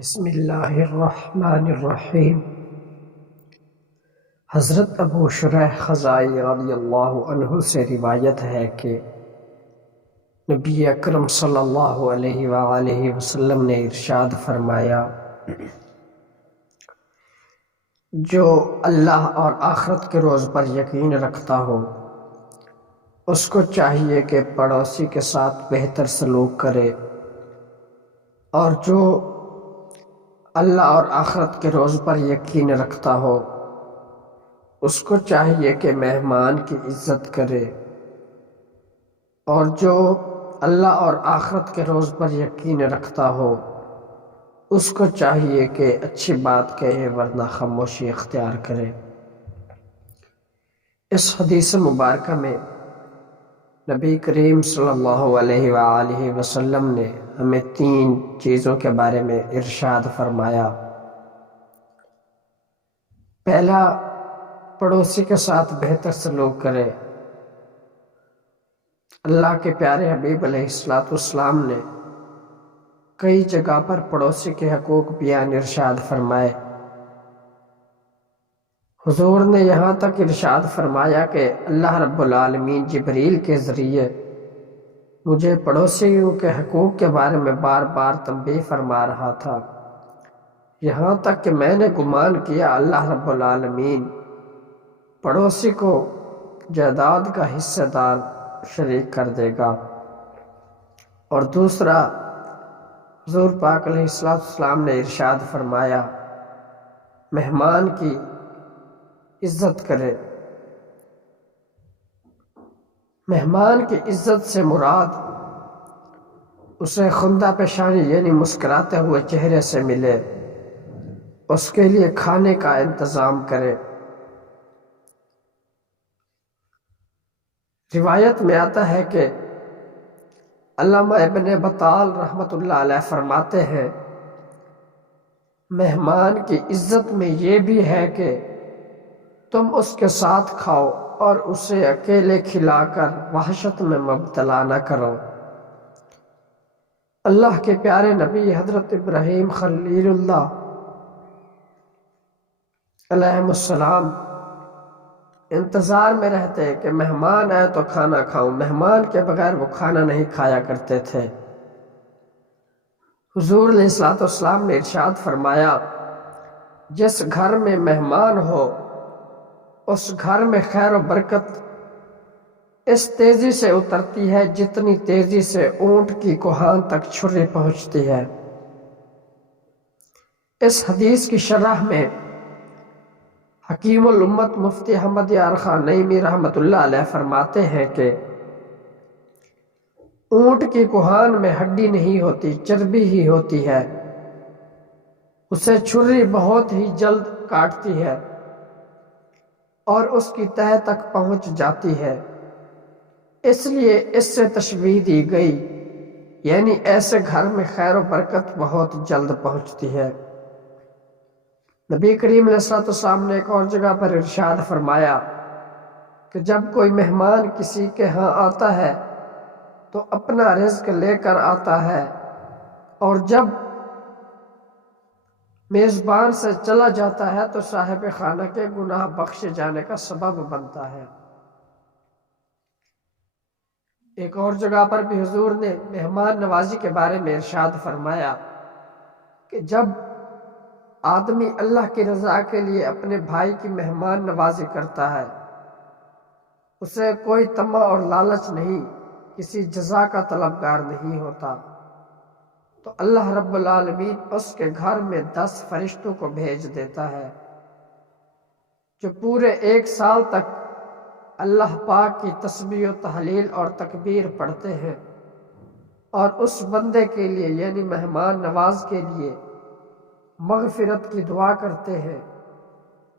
بسم اللہ الرحمن الرحیم۔ حضرت ابو شریح خزائی رضی اللہ عنہ سے روایت ہے کہ نبی اکرم صلی اللہ علیہ وآلہ وسلم نے ارشاد فرمایا، جو اللہ اور آخرت کے روز پر یقین رکھتا ہو اس کو چاہیے کہ پڑوسی کے ساتھ بہتر سلوک کرے، اور جو اللہ اور آخرت کے روز پر یقین رکھتا ہو اس کو چاہیے کہ مہمان کی عزت کرے، اور جو اللہ اور آخرت کے روز پر یقین رکھتا ہو اس کو چاہیے کہ اچھی بات کہے ورنہ خاموشی اختیار کرے۔ اس حدیث مبارکہ میں نبی کریم صلی اللہ علیہ وآلہ وسلم نے ہمیں 3 چیزوں کے بارے میں ارشاد فرمایا۔ پہلا، پڑوسی کے ساتھ بہتر سلوک کرے۔ اللہ کے پیارے حبیب علیہ السلام نے کئی جگہ پر پڑوسی کے حقوق بیان ارشاد فرمائے۔ حضور نے یہاں تک ارشاد فرمایا کہ اللہ رب العالمین جبریل کے ذریعے مجھے پڑوسیوں کے حقوق کے بارے میں بار بار تنبیہ فرما رہا تھا، یہاں تک کہ میں نے گمان کیا اللہ رب العالمین پڑوسی کو جائیداد کا حصہ دار شریک کر دے گا۔ اور دوسرا، حضور پاک علیہ السلام نے ارشاد فرمایا، مہمان کی عزت کرے۔ مہمان کی عزت سے مراد اسے خندہ پیشانی یعنی مسکراتے ہوئے چہرے سے ملے، اس کے لیے کھانے کا انتظام کرے۔ روایت میں آتا ہے کہ علامہ ابن بطال رحمۃ اللہ علیہ فرماتے ہیں، مہمان کی عزت میں یہ بھی ہے کہ تم اس کے ساتھ کھاؤ اور اسے اکیلے کھلا کر وحشت میں مبتلا نہ کرو۔ اللہ کے پیارے نبی حضرت ابراہیم خلیل اللہ علیہ السلام انتظار میں رہتے کہ مہمان آئے تو کھانا کھاؤں، مہمان کے بغیر وہ کھانا نہیں کھایا کرتے تھے۔ حضور علیہ السلام نے ارشاد فرمایا، جس گھر میں مہمان ہو اس گھر میں خیر و برکت اس تیزی سے اترتی ہے جتنی تیزی سے اونٹ کی کوہان تک چھری پہنچتی ہے۔ اس حدیث کی شرح میں حکیم الامت مفتی احمد یار خان نعیمی رحمۃ اللہ علیہ فرماتے ہیں کہ اونٹ کی کوہان میں ہڈی نہیں ہوتی، چربی ہی ہوتی ہے، اسے چھری بہت ہی جلد کاٹتی ہے اور اس کی تہہ تک پہنچ جاتی ہے، اس لیے اس سے تشبیہ دی گئی، یعنی ایسے گھر میں خیر و برکت بہت جلد پہنچتی ہے۔ نبی کریم علیہ السلام نے ایک اور جگہ پر ارشاد فرمایا کہ جب کوئی مہمان کسی کے ہاں آتا ہے تو اپنا رزق لے کر آتا ہے، اور جب میزبان سے چلا جاتا ہے تو صاحب خانہ کے گناہ بخشے جانے کا سبب بنتا ہے۔ ایک اور جگہ پر بھی حضور نے مہمان نوازی کے بارے میں ارشاد فرمایا کہ جب آدمی اللہ کی رضا کے لیے اپنے بھائی کی مہمان نوازی کرتا ہے، اسے کوئی طمع اور لالچ نہیں، کسی جزا کا طلبگار نہیں ہوتا، تو اللہ رب العالمین اس کے گھر میں 10 فرشتوں کو بھیج دیتا ہے جو پورے 1 سال تک اللہ پاک کی تسبیح و تحلیل اور تکبیر پڑھتے ہیں، اور اس بندے کے لیے یعنی مہمان نواز کے لیے مغفرت کی دعا کرتے ہیں،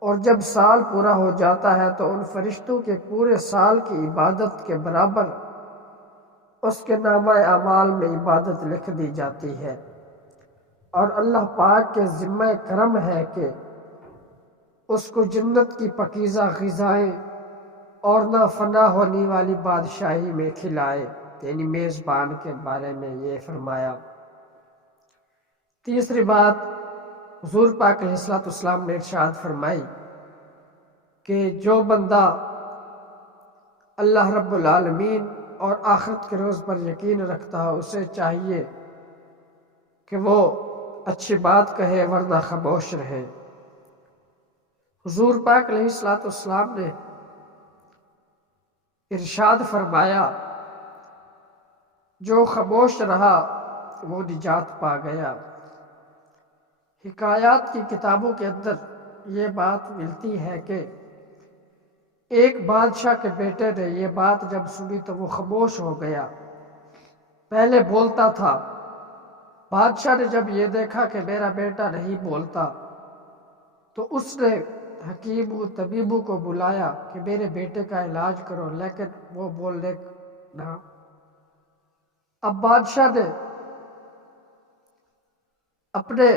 اور جب سال پورا ہو جاتا ہے تو ان فرشتوں کے پورے سال کی عبادت کے برابر اس کے نامہ اعمال میں عبادت لکھ دی جاتی ہے، اور اللہ پاک کے ذمہ کرم ہے کہ اس کو جنت کی پاکیزہ غذائیں اور نہ فنا ہونے والی بادشاہی میں کھلائے، یعنی میزبان کے بارے میں یہ فرمایا۔ تیسری بات حضور پاک علیہ الصلوۃ والسلام نے ارشاد فرمائی کہ جو بندہ اللہ رب العالمین اور آخرت کے روز پر یقین رکھتا ہو اسے چاہیے کہ وہ اچھی بات کہے ورنہ خاموش رہے۔ حضور پاک علیہ الصلوۃ والسلام نے ارشاد فرمایا جو خاموش رہا وہ نجات پا گیا۔ حکایات کی کتابوں کے اندر یہ بات ملتی ہے کہ ایک بادشاہ کے بیٹے نے یہ بات جب سنی تو وہ خاموش ہو گیا، پہلے بولتا تھا۔ بادشاہ نے جب یہ دیکھا کہ میرا بیٹا نہیں بولتا تو اس نے حکیموں طبیبوں کو بلایا کہ میرے بیٹے کا علاج کرو، لیکن وہ بولنے نہ۔ اب بادشاہ نے اپنے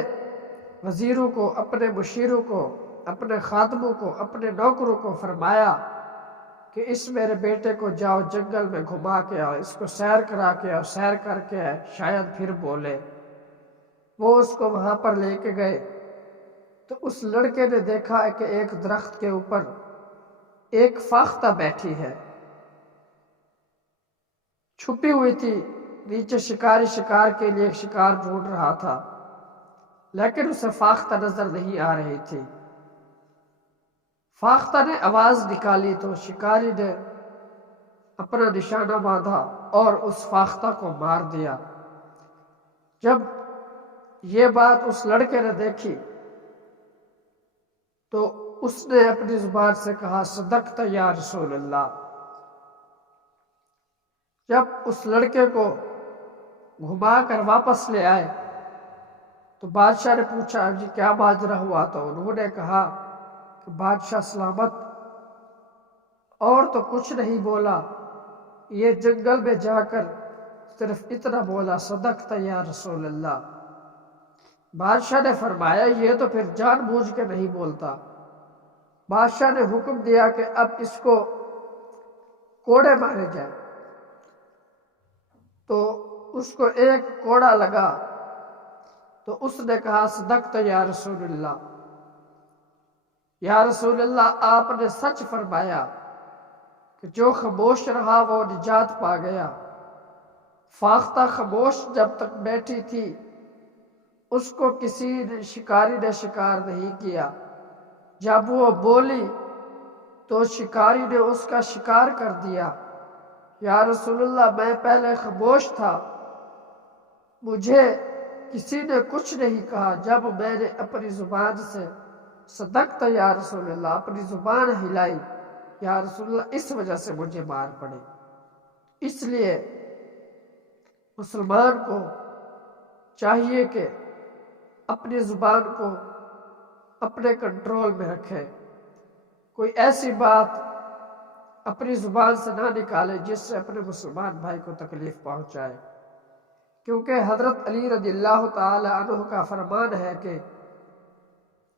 وزیروں کو، اپنے مشیروں کو، اپنے خادموں کو، اپنے نوکروں کو فرمایا کہ اس میرے بیٹے کو جاؤ جنگل میں گھما کے آؤ، اس کو سیر کرا کے آؤ، سیر کر کے شاید پھر بولے۔ وہ اس کو وہاں پر لے کے گئے تو اس لڑکے نے دیکھا کہ ایک درخت کے اوپر ایک فاختہ بیٹھی ہے، چھپی ہوئی تھی نیچے، شکاری شکار کے لیے شکار ڈھونڈ رہا تھا لیکن اسے فاختہ نظر نہیں آ رہی تھی۔ فاختہ نے آواز نکالی تو شکاری نے اپنا نشانہ باندھا اور اس فاختہ کو مار دیا۔ جب یہ بات اس لڑکے نے دیکھی تو اس نے اپنی زبان سے کہا صدقت یا رسول اللہ۔ جب اس لڑکے کو گھما کر واپس لے آئے تو بادشاہ نے پوچھا جی کیا ماجرا ہوا، تو انہوں نے کہا کہ بادشاہ سلامت، اور تو کچھ نہیں بولا، یہ جنگل میں جا کر صرف اتنا بولا صدقت یا رسول اللہ۔ بادشاہ نے فرمایا یہ تو پھر جان بوجھ کے نہیں بولتا۔ بادشاہ نے حکم دیا کہ اب اس کو کوڑے مارے جائیں، تو اس کو ایک کوڑا لگا تو اس نے کہا صدقت یا رسول اللہ، یا رسول اللہ آپ نے سچ فرمایا کہ جو خاموش رہا وہ نجات پا گیا۔ فاختہ خاموش جب تک بیٹھی تھی اس کو کسی شکاری نے شکار نہیں کیا، جب وہ بولی تو شکاری نے اس کا شکار کر دیا۔ یا رسول اللہ میں پہلے خاموش تھا، مجھے کسی نے کچھ نہیں کہا، جب میں نے اپنی زبان سے صدقت یا رسول اللہ اپنی زبان ہلائی، یا رسول اللہ اس وجہ سے مجھے مار پڑی۔ اس لیے مسلمان کو چاہیے کہ اپنی زبان کو اپنے کنٹرول میں رکھے، کوئی ایسی بات اپنی زبان سے نہ نکالے جس سے اپنے مسلمان بھائی کو تکلیف پہنچائے، کیونکہ حضرت علی رضی اللہ تعالی عنہ کا فرمان ہے کہ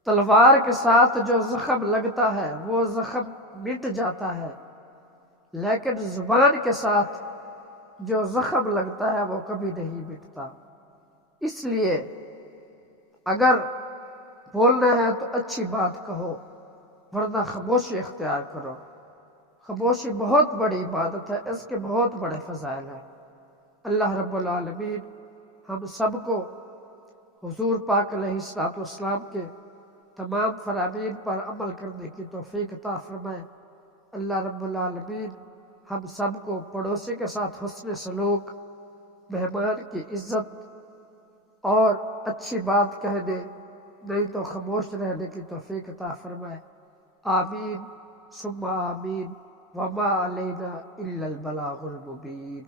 تلوار کے ساتھ جو زخم لگتا ہے وہ زخم مٹ جاتا ہے، لیکن زبان کے ساتھ جو زخم لگتا ہے وہ کبھی نہیں مٹتا۔ اس لیے اگر بولنا ہے تو اچھی بات کہو ورنہ خاموشی اختیار کرو۔ خاموشی بہت بڑی عبادت ہے، اس کے بہت بڑے فضائل ہیں۔ اللہ رب العالمین ہم سب کو حضور پاک علیہ الصلوۃ والسلام کے تمام فرامین پر عمل کرنے کی توفیق عطا فرمائے۔ اللہ رب العالمین ہم سب کو پڑوسی کے ساتھ حسن سلوک، مہمان کی عزت اور اچھی بات کہنے نہیں تو خاموش رہنے کی توفیق عطا فرمائے۔ آمین ثم آمین، وما علینا الا البلاغ المبین۔